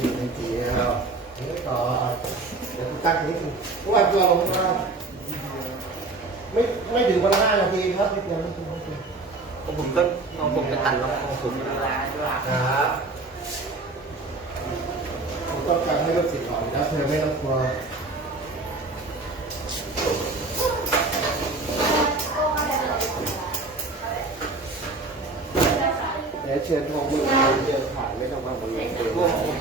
ยืนในเดียวนี่ต่อเดี๋ยวตั้งนิดนึงเพราะว่าตัวลงมาไม่ไม่ถึงวันละห้านาทีครับนิดเดียวนิดเดียวนิดเดียวผมก็นองผมจะตัดแล้วของผมเวลาด้วยครับผมต้องการให้ลูกศิษย์ก่อนแล้วเธอไม่ต้องกลัวเดี๋ยวเชิญพวกมึงเดินผ่านไม่ต้องมาบนรถเดิน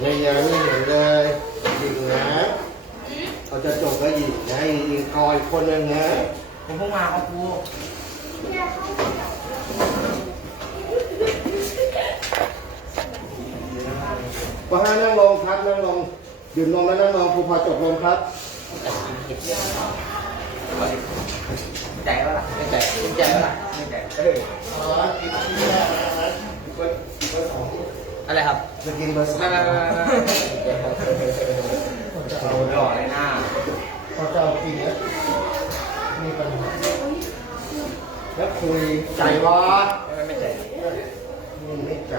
ไม่ยังไม่เห็นเลยยิงนะเขาจะจบก็ยิงนะยิงคอยคนหนึ่งนะผมเพิ่งมาครับครูปห้านั่งลงครับนั่งลงดื่มนมแล้วนั่งลงครูพอจบลงครับใจว่าล่ะไม่ใจใจว่าล่ะไม่ใจเออ อ๋อกินที่แรกนะเบอร์เบอร์สองอะไรครับจะกินเบอร์สองไม่ไม่ไม่ไม่โดนหล่อเลยหน้าพอจะเอากินเนี่ยมีปัญหาแล้วคุยใจวะไม่ไม่ใจนี่ไม่ใจ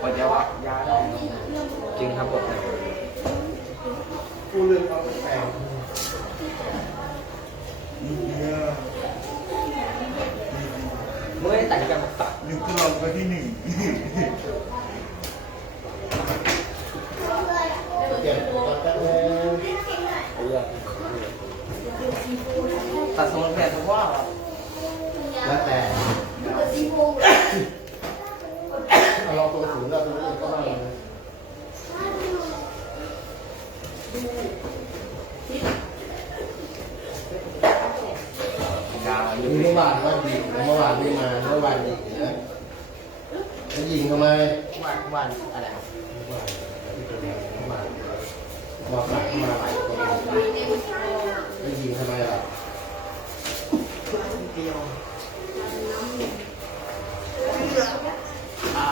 พอจะว่ายาได้จริงครับผมกูลืมเอาไปแต่งเมื่อได้ตัดกันมาตัดหนึ่งทดลองคนที่หนึ่งเปลี่ยนตัวแป๊บนึงตัดสมุนไพรทุกว่าครับแล้วแต่เอาลองตัวสูงแล้วตัวนี้ก็ได้นะ ยาวอยู่ เมื่อวานว่ายิเมื่อวานไม่มาเมื่อวานยิงนะแล้วยิงทำไมวันวันอะไรครับเมื่อวานที่เป็นเมื่อวานมาฝากมาหลายคนแล้วยิงทำไมล่ะอ่า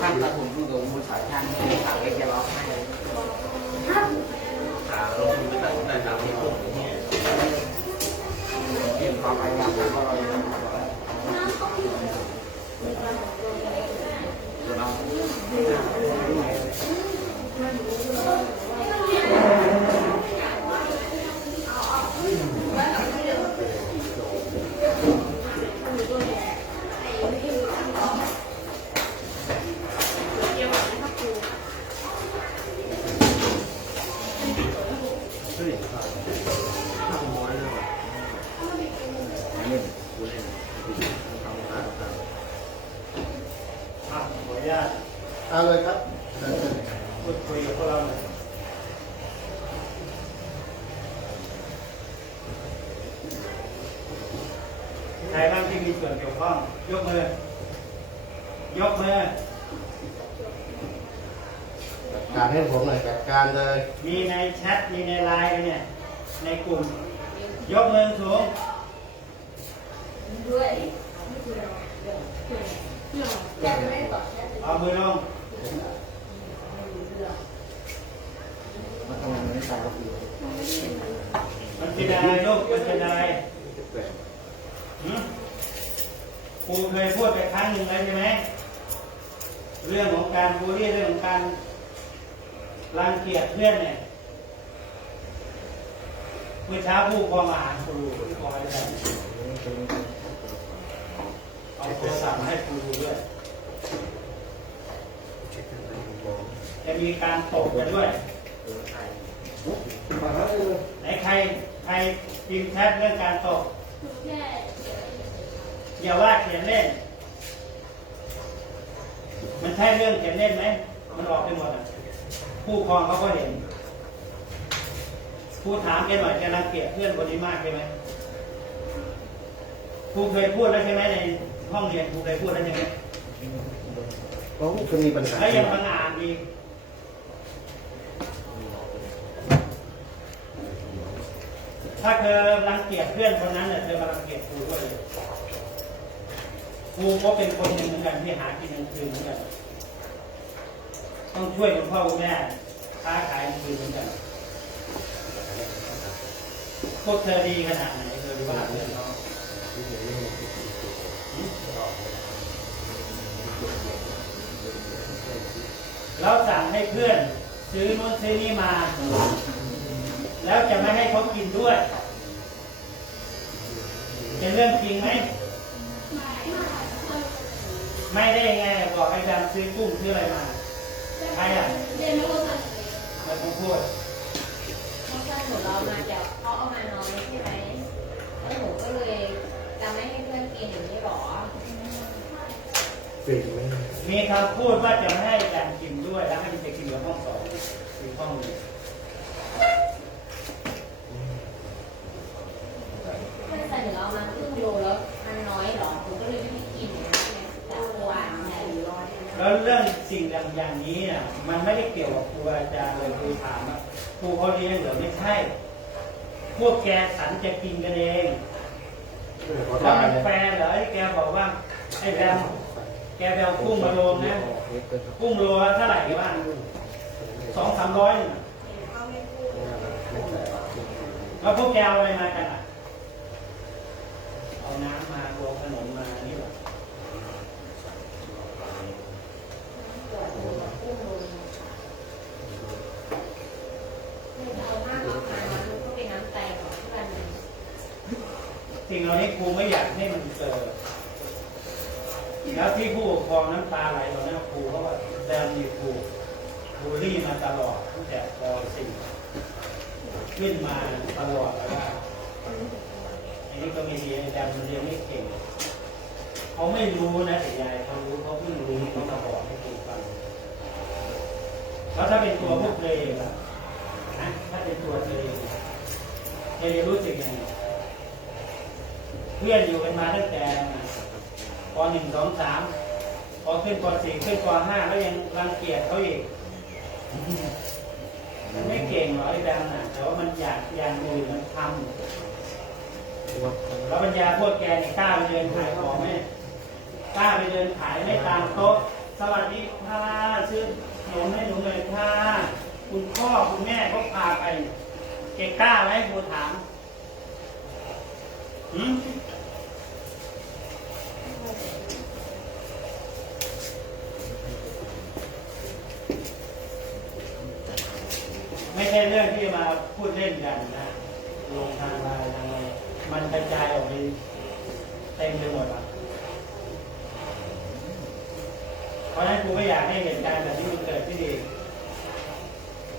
ท่านตัดผมผู้โดนผู้สายท่านสาวเล็กจะร้องให้ขาลงทุนไปตัดแต่สาวที่ผมเนี่ยเตรียมความพยายามแล้วก็เรายังทำเรา อะขออ นุญาตเอาเลยครับพูดคุยกับพวกเราหน่อยใครบ้างที่มีส่วนเกี่ยวข้อง ยกมือ ยกมือจัดการให้ผมหน่อยจัดการเลย มีในแชท มีในไลน์กันเนี่ย ในกลุ่ม ยกมือสูงเอามือลงมาทำงานไม่ใช่ก็คือมันเป็นอะไรลูกมันเป็นอะไรหืมครูเคยพูดไปครั้งหนึ่งแล้วใช่ไหมเรื่องของการบูลลี่เรื่องของการรังเกียจเพื่อนเนี่ยเมื่อเช้าผู้ปกครองมาหาครูคอยเลยเอาโทรศัพท์มาให้ครูด้วย จะ มีการตบกันด้วยมาแล้วเลยไหนใครใครพิมพ์แชทเรื่องการตก อย่าว่าเขียนเล่น มันใช่เรื่องเขียนเล่นไหม มันออกไปหมดอะ ผู้ปกครองเขาก็เห็นครูถามแกหน่อยแกรังเกียจเพื่อนคนนี้มากใช่ไหมครูเคยพูดแล้วใช่ไหมในห้องเรียนครูเคยพูดแล้วใช่ไหมเพราะคุณมีปัญหาแล้วยังพังอ่านอีก ถ้าเธอรังเกียจเพื่อนคนนั้นเนี่ยเธอมารังเกียจครูด้วยเลยครูก็เป็นคนหนึ่งเหมือนกันที่หากินกลางคืนเหมือนกัน ต้องช่วยคุณพ่อคุณแม่ค้าขายกลางคืนเหมือนกันพวกเธอดีขนาดไหนเธอรู้ว่าเรื่อนน้องแล้วสั่งให้เพื่อน ซื้อนู้นซื้อนี่มา แล้วจะไม่ให้เขากินด้วย เป็นเรื่องจริงไหม ไม่ได้ยังไงบอกให้ดำซื้อกุ้งซื้ออะไรมาใครอะเรียนไม่รู้สึกไม่ต้องพูดเพราะเพื่อนหนูเรามาเดี๋ยวเขาเอามาน้อยใช่ไหมแล้วหนูก็เลยจะไม่ให้เพื่อนกินอย่างนี้หรอปิดไหมมีคำพูดว่าจะไม่ให้อาจารย์กินด้วยแล้วให้มันจะกินกับห้องสองอีกห้องหนึ่ง เพื่อนใส่หนูเรามาครึ่งโลแล้วมันน้อยหรอหนูก็เลยไม่ให้กินอย่างนี้ไงแต่ตัวอะใหญ่ร้อย แล้วเรื่องสิ่งอย่างนี้น่ะมันไม่ได้เกี่ยวกับครูอาจารย์เลยครูถามว่าครูเขาเลี้ยงเหรือไม่ใช่ พวกแกสันจะกินกันเองขอแล้วทานมันเนี่ยแฟร์เหรอไอ้แกบอกว่าไอ้แบมแกไปเอากุ้งมาโลงนะกุ้งโลละเท่าไหร่วะสองสามร้อยน่ะแล้วพวกแกเอาอะไรมากันอะ เอาน้ำมาโลขนมมานี่หรอ เอามากเอามามันก็เป็นน้ำใจของเพื่อน สิ่งเหล่านี้ครูไม่อยากให้มันเกิดแล้วที่ผู้ปกครองน้ำตาไหลตอนนั้ครูเขาก็แดงมีครูบูลลี่มาตลอดตั้งแต่ป .4 ขึ้นมาตลอดแล้วว่าอันนี้ก็ไม่ดีไอ้แดงมันเรียนไม่เก่งเขาไม่รู้นะแต่ยายเขารู้เขาเพิ่งรู้เขามาบอกให้ครูฟังแล้วถ้าเป็นตัวพวกเลยล่ะนะถ้าเป็นตัวเธอเองเธอจะรู้สึกยังไง เพื่อนอยู่กันมาตั้งแต่ปหนึ่งสองสามพอขึ้นปสี่ขึ้นปห้าแล้วยังรังเกียจเขาอีก มันไม่เก่งหรอกไอ้ดำน่ะแต่ว่ามันอยากอย่างอื่นมันทำแล้วปัญญาพวกแกนี่กล้าไปเดินขายของไหมกล้าไปเดินขายไม่ตามโต๊ะสวัสดีค่ะซื้อขนมให้หนูหน่อยค่ะคุณพ่อคุณแม่ก็พาไปแกกล้าไหมครูถามหื ไม่ใช่เรื่องที่มาพูดเล่นกันนะ ลงทางมาทางอะไรมันกระจายออกไปเต็มไปหมดอะเพราะฉะนั้นกูไม่อยากให้เหตุการณ์แบบนี้มันเกิดขึ้นอีก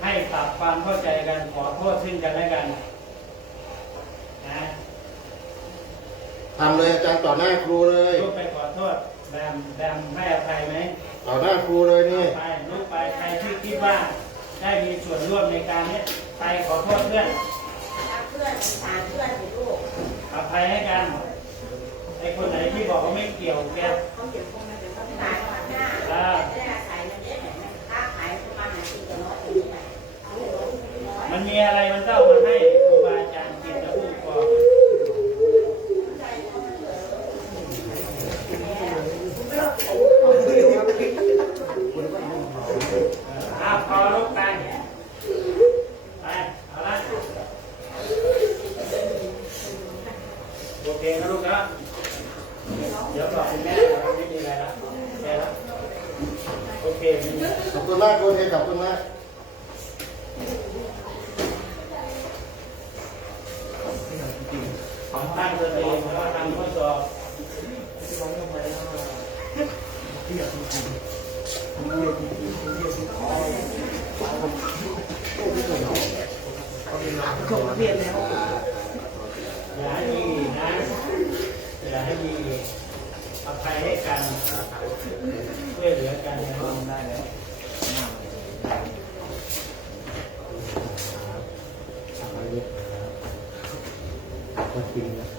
ให้ปรับความเข้าใจกันขอโทษซึ่งกันและกันนะทำเลยอาจารย์ต่อหน้าครูเลยลูกไปขอโทษแบมแบมให้อภัยไหมต่อหน้าครูเลยนี่ไปลูกไปใครที่คิดว่า ได้มีส่วนร่วมในการเนี้ยไปขอโทษเพื่อนรักเพื่อนสารเพื่อนสิลูกอภัยให้กันไอ้คนไหนที่บอกว่าไม่เกี่ยวแก เขาเดี๋ยวคงมาเดี๋ยวเขาขายก่อนหน้า อ่า ไม่ได้อาศัยมันได้ไหนค้าขายประมาณหาสี่ร้อยอย่างนี้แหละเอาเลยร้อยร้อย มันมีอะไรมันก็เอามาให้ครูบาอาจารย์กินนะผู้ปกครองอ้าวพอลุกไปไปเอาละโอเคนะลูกนะเดี๋ยวบอกคุณแม่ว่าไม่มีอะไรละแค่ละโอ เคขอบคุณมากครูเทขอบคุณมากของท่านตัวเองแล้วก็ทำข้อสอบอย่ ให้กันช่วยเหลือกันนะครับได้ไหมวขอบคุณนะครั